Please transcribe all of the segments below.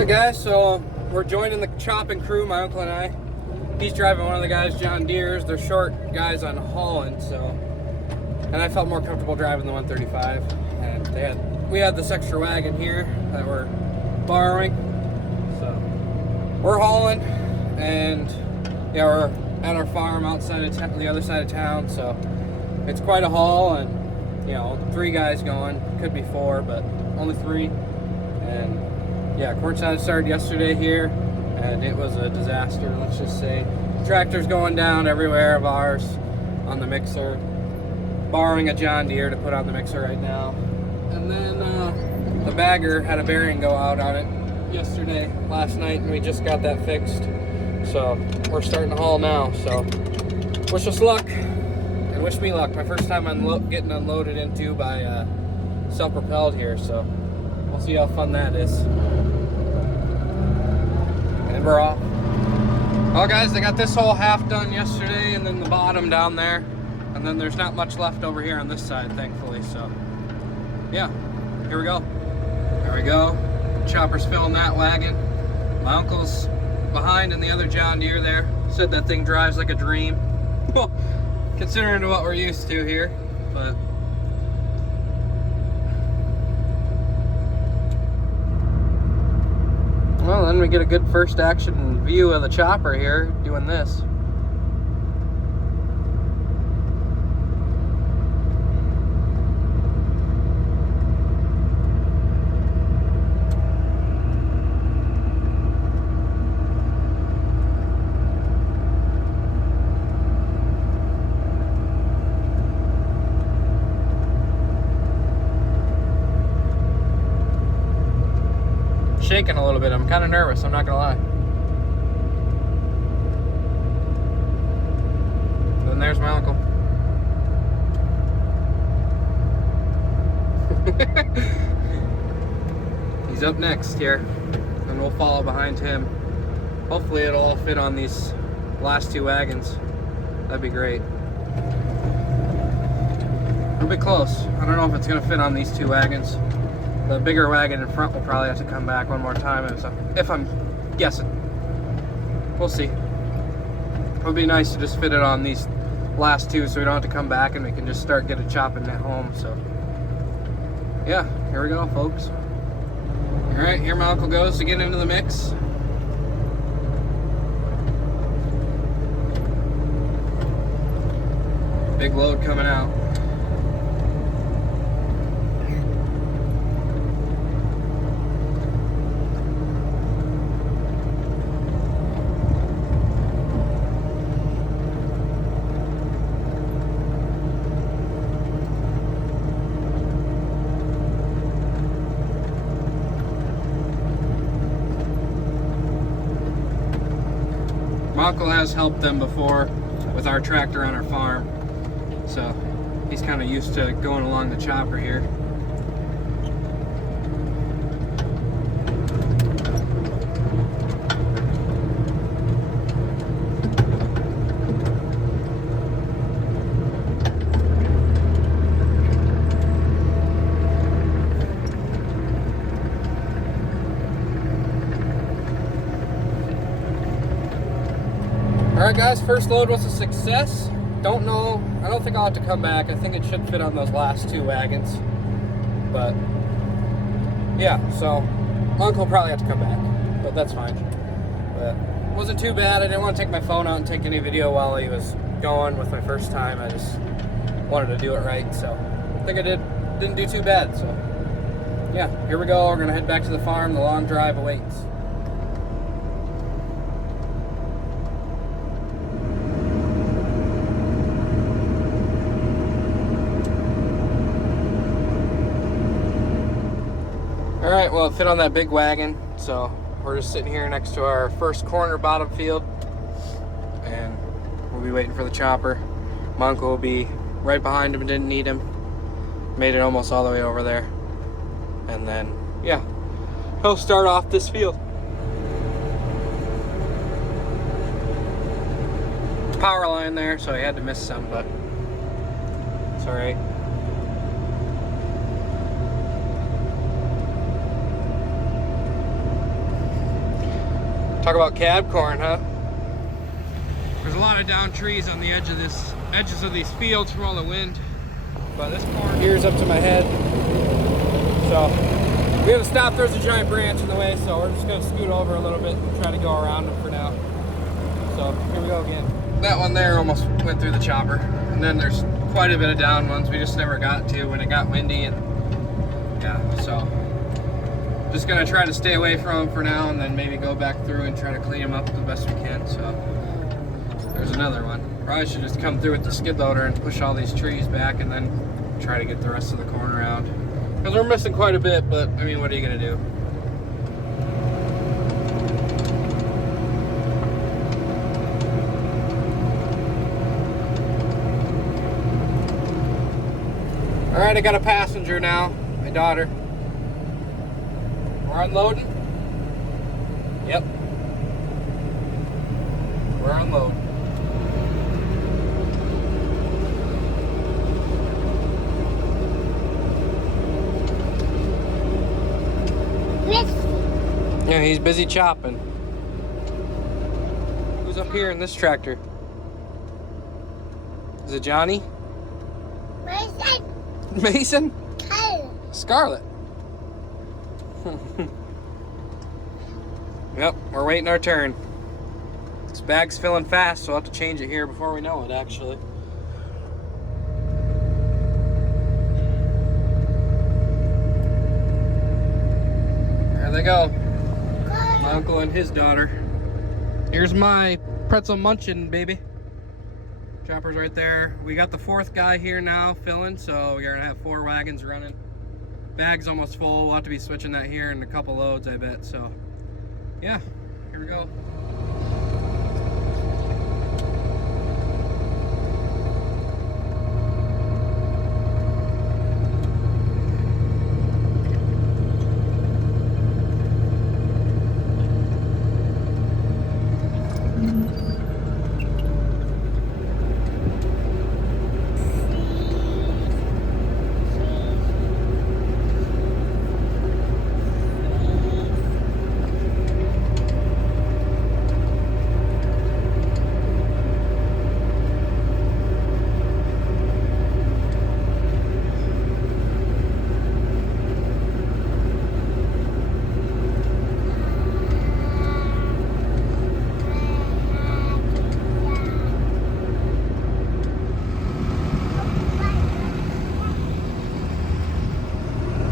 Alright guys, so we're joining the chopping crew, my uncle and I. He's driving one of the guys' John Deeres. They're short guys on hauling, and I felt more comfortable driving the 135. And we had this extra wagon here that we're borrowing. So we're hauling, and yeah, we're at our farm outside of the other side of town. So it's quite a haul, and 3 guys going. Could be 4, but only 3. And yeah, cornside started yesterday here, and it was a disaster, let's just say. Tractors going down everywhere of ours on the mixer. Borrowing a John Deere to put on the mixer right now. And then the bagger had a bearing go out on it last night, and we just got that fixed. So we're starting to haul now. So wish us luck, and wish me luck. My first time getting unloaded into by self-propelled here, so we'll see how fun that is. And we're off. Well guys, they got this whole half done yesterday, and then the bottom down there, and then there's not much left over here on this side, thankfully. So yeah, here we go. There we go. Chopper's filling that wagon. My uncle's behind in the other John Deere there. Said that thing drives like a dream. Considering what we're used to here, but well, then we get a good first action view of the chopper here doing this. Shaking a little bit. I'm kind of nervous, I'm not gonna lie. Then there's my uncle. He's up next here, and we'll follow behind him. Hopefully it'll all fit on these last 2 wagons. That'd be great. It'll be close. I don't know if it's gonna fit on these 2 wagons. The bigger wagon in front will probably have to come back one more time, if I'm guessing. We'll see. It would be nice to just fit it on these last 2 so we don't have to come back, and we can just start getting chopping at home. So yeah, here we go, folks. All right, here my uncle goes to get into the mix. Big load coming out. My uncle has helped them before with our tractor on our farm, so he's kind of used to going along the chopper here. Alright guys, first load was a success. Don't know, I don't think I'll have to come back. I think it should fit on those last 2 wagons. But yeah, so my uncle will probably have to come back, but that's fine. But it wasn't too bad. I didn't want to take my phone out and take any video while he was going with my first time. I just wanted to do it right, so I think I didn't do too bad. So yeah, here we go. We're gonna head back to the farm. The long drive awaits. Alright, well, it fit on that big wagon, so we're just sitting here next to our first corner bottom field, and we'll be waiting for the chopper. My uncle will be right behind him, didn't need him. Made it almost all the way over there. And then, yeah, he'll start off this field. Power line there, so he had to miss some, but it's alright. Talk about cab corn, huh? There's a lot of down trees on the edges of these fields from all the wind. But this corn here's up to my head. So we have to stop. There's a giant branch in the way, so we're just gonna scoot over a little bit and try to go around them for now. So here we go again. That one there almost went through the chopper. And then there's quite a bit of down ones we just never got to when it got windy, and yeah, so just gonna try to stay away from them for now, and then maybe go back through and try to clean them up the best we can. So there's another one. Probably should just come through with the skid loader and push all these trees back, and then try to get the rest of the corn around. Because we're missing quite a bit, but I mean, what are you gonna do? All right, I got a passenger now, my daughter. We're unloading? Yep. We're unloading. Yeah, he's busy chopping. Who's up here in this tractor? Is it Johnny? Mason. Mason? Scarlet. Yep, we're waiting our turn. This bag's filling fast, so I'll have to change it here before we know it, actually. There they go. My uncle and his daughter. Here's my pretzel munching, baby. Chopper's right there. We got the fourth guy here now filling, so we're gonna have 4 wagons running. Bag's almost full. We'll have to be switching that here in a couple loads, I bet. So yeah, here we go.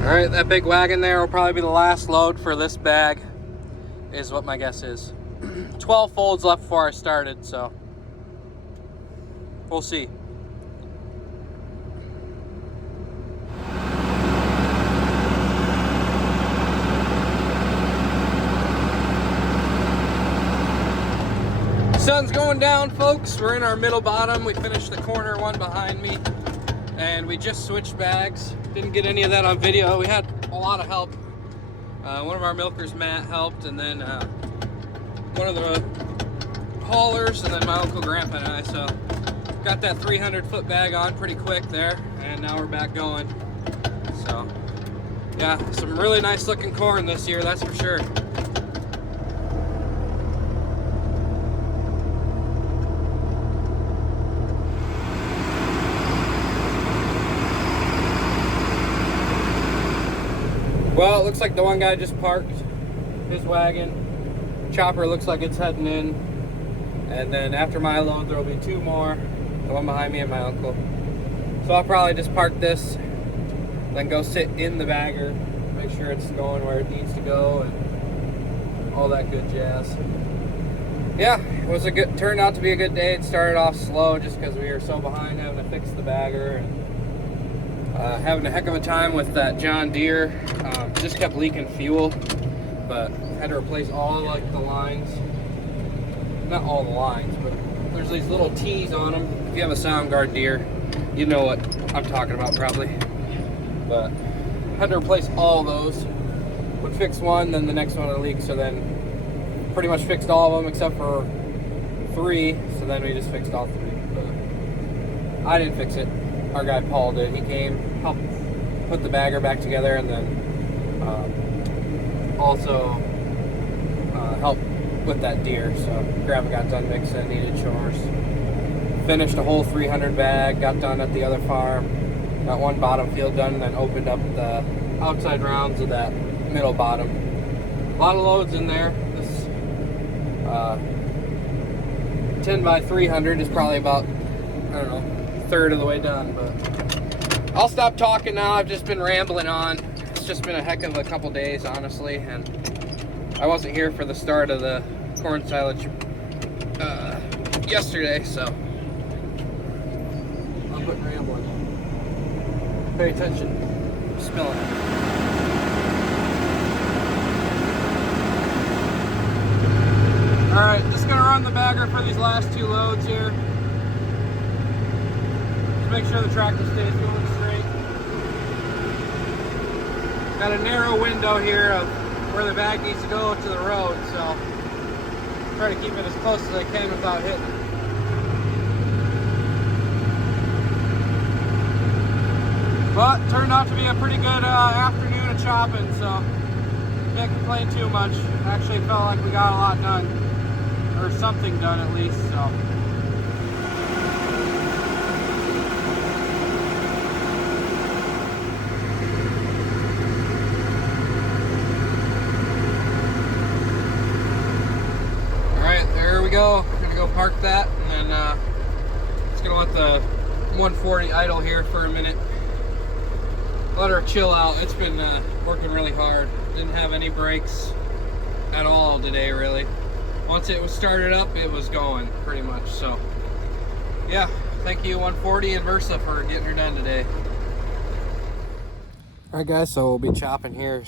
All right, that big wagon there will probably be the last load for this bag, is what my guess is. 12 folds left before I started, so we'll see. Sun's going down, folks. We're in our middle bottom. We finished the corner one behind me, and we just switched bags. Didn't get any of that on video. We had a lot of help. One of our milkers, Matt, helped, and then one of the haulers, and then my uncle, Grandpa, and I. So got that 300-foot bag on pretty quick there, and now we're back going. So yeah, some really nice looking corn this year, that's for sure. Well, it looks like the one guy just parked his wagon. Chopper looks like it's heading in. And then after my load, there will be 2 more. The one behind me and my uncle. So I'll probably just park this, then go sit in the bagger, make sure it's going where it needs to go, and all that good jazz. Yeah, it was turned out to be a good day. It started off slow just because we were so behind having to fix the bagger, and having a heck of a time with that John Deere. Just kept leaking fuel, but had to replace all like the lines. Not all the lines, but there's these little T's on them. If you have a Soundguard Deere, you know what I'm talking about probably. But had to replace all those. Would fix one, then the next one would leak, so then pretty much fixed all of them except for 3, so then we just fixed all 3. But I didn't fix it. Our guy Paul did. He came, helped put the bagger back together, and then also helped with that deer. So grandma got done mixing, needed chores. Finished a whole 300 bag, got done at the other farm. Got one bottom field done, and then opened up the outside rounds of that middle bottom. A lot of loads in there. This 10 by 300 is probably about, I don't know, a third of the way done. But I'll stop talking now. I've just been rambling on. It's just been a heck of a couple days, honestly, and I wasn't here for the start of the corn silage yesterday, so I'll quit rambling. Pay attention. I'm spilling it. Alright, just gonna run the bagger for these last two loads here. Just make sure the tractor stays going straight. Got a narrow window here of where the bag needs to go to the road, so try to keep it as close as I can without hitting it. But turned out to be a pretty good afternoon of chopping, so can't complain too much. Actually felt like we got a lot done, or something done at least, so. Alright, there we go. We're gonna go park that, and then just gonna let the 140 idle here for a minute. Let her chill out. It's been working really hard. Didn't have any brakes at all today, really. Once it was started up, it was going pretty much. So yeah, thank you 140 and Versa for getting her done today. All right guys, so we'll be chopping here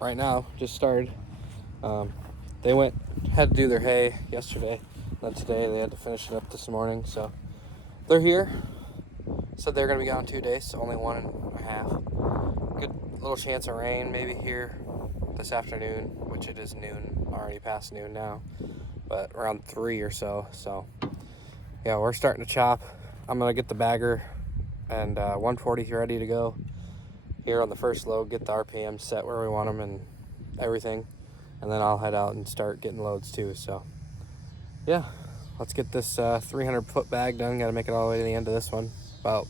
right now. Just started. They had to do their hay yesterday, then today they had to finish it up this morning, so they're here. Said they're gonna be gone 2 days, so only 1.5. Good little chance of rain maybe here this afternoon, which it is noon, already past noon now, but around 3 or so. So yeah, we're starting to chop. I'm gonna get the bagger and 140 ready to go here on the first load, get the RPM set where we want them and everything, and then I'll head out and start getting loads too. So yeah, let's get this 300-foot bag done. Got to make it all the way to the end of this one, about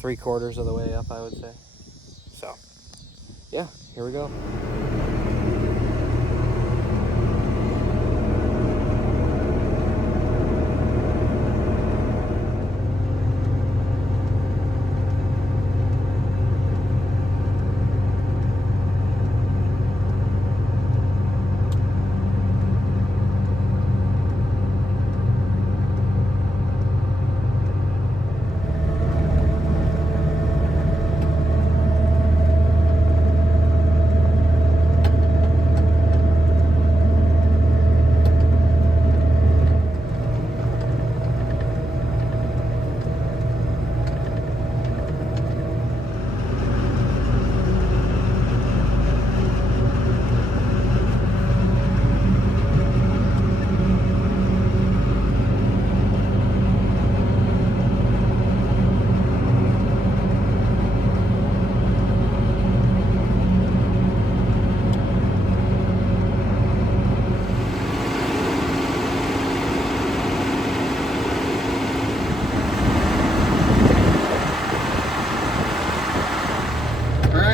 3/4 of the way up, I would say. So yeah, here we go.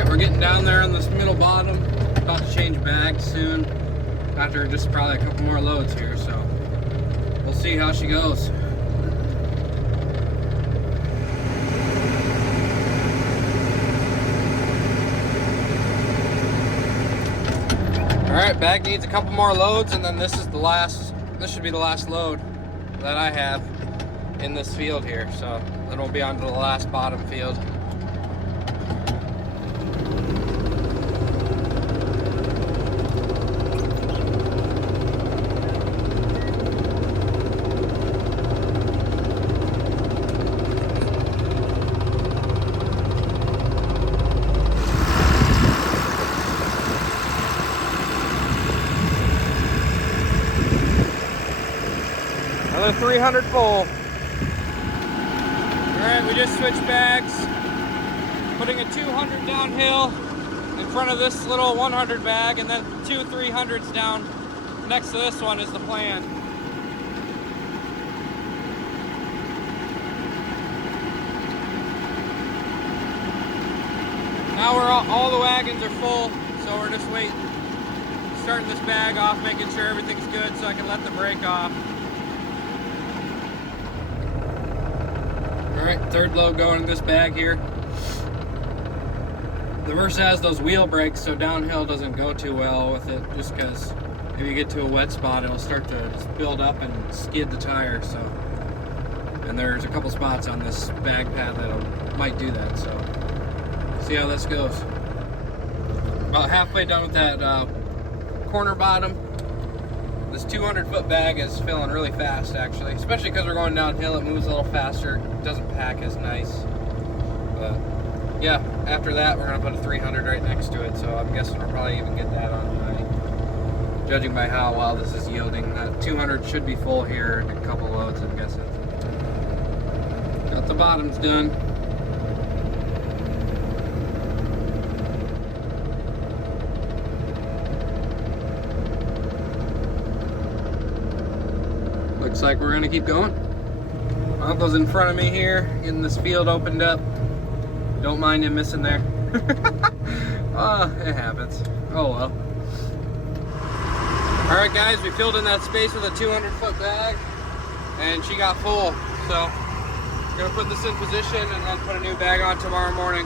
We're getting down there on this middle bottom, about to change bags soon, after just probably a couple more loads here, so we'll see how she goes. Alright, bag needs a couple more loads, and then this should be the last load that I have in this field here, so then we'll be on to the last bottom field. Another 300 full. Alright, we just switched bags. Putting a 200 downhill in front of this little 100 bag, and then two 300s down next to this one is the plan. Now all the wagons are full, so we're just waiting, starting this bag off, making sure everything's good so I can let the brake off. Alright, third load going in this bag here. The Versa has those wheel brakes, so downhill doesn't go too well with it, just because if you get to a wet spot, it'll start to just build up and skid the tire. So, and there's a couple spots on this bag pad that might do that. So, see how this goes. About halfway done with that corner bottom. This 200-foot bag is filling really fast, actually, especially because we're going downhill. It moves a little faster. It doesn't pack as nice. But yeah, after that, we're gonna put a 300 right next to it. So I'm guessing we'll probably even get that on tonight, judging by how well this is yielding. That 200 should be full here in a couple loads, I'm guessing. Got the bottoms done. Looks like we're gonna keep going. My uncle's in front of me here, getting this field opened up. Don't mind him missing there. It happens. Oh well. Alright guys, we filled in that space with a 200-foot bag, and she got full. So, we're gonna put this in position and then put a new bag on tomorrow morning.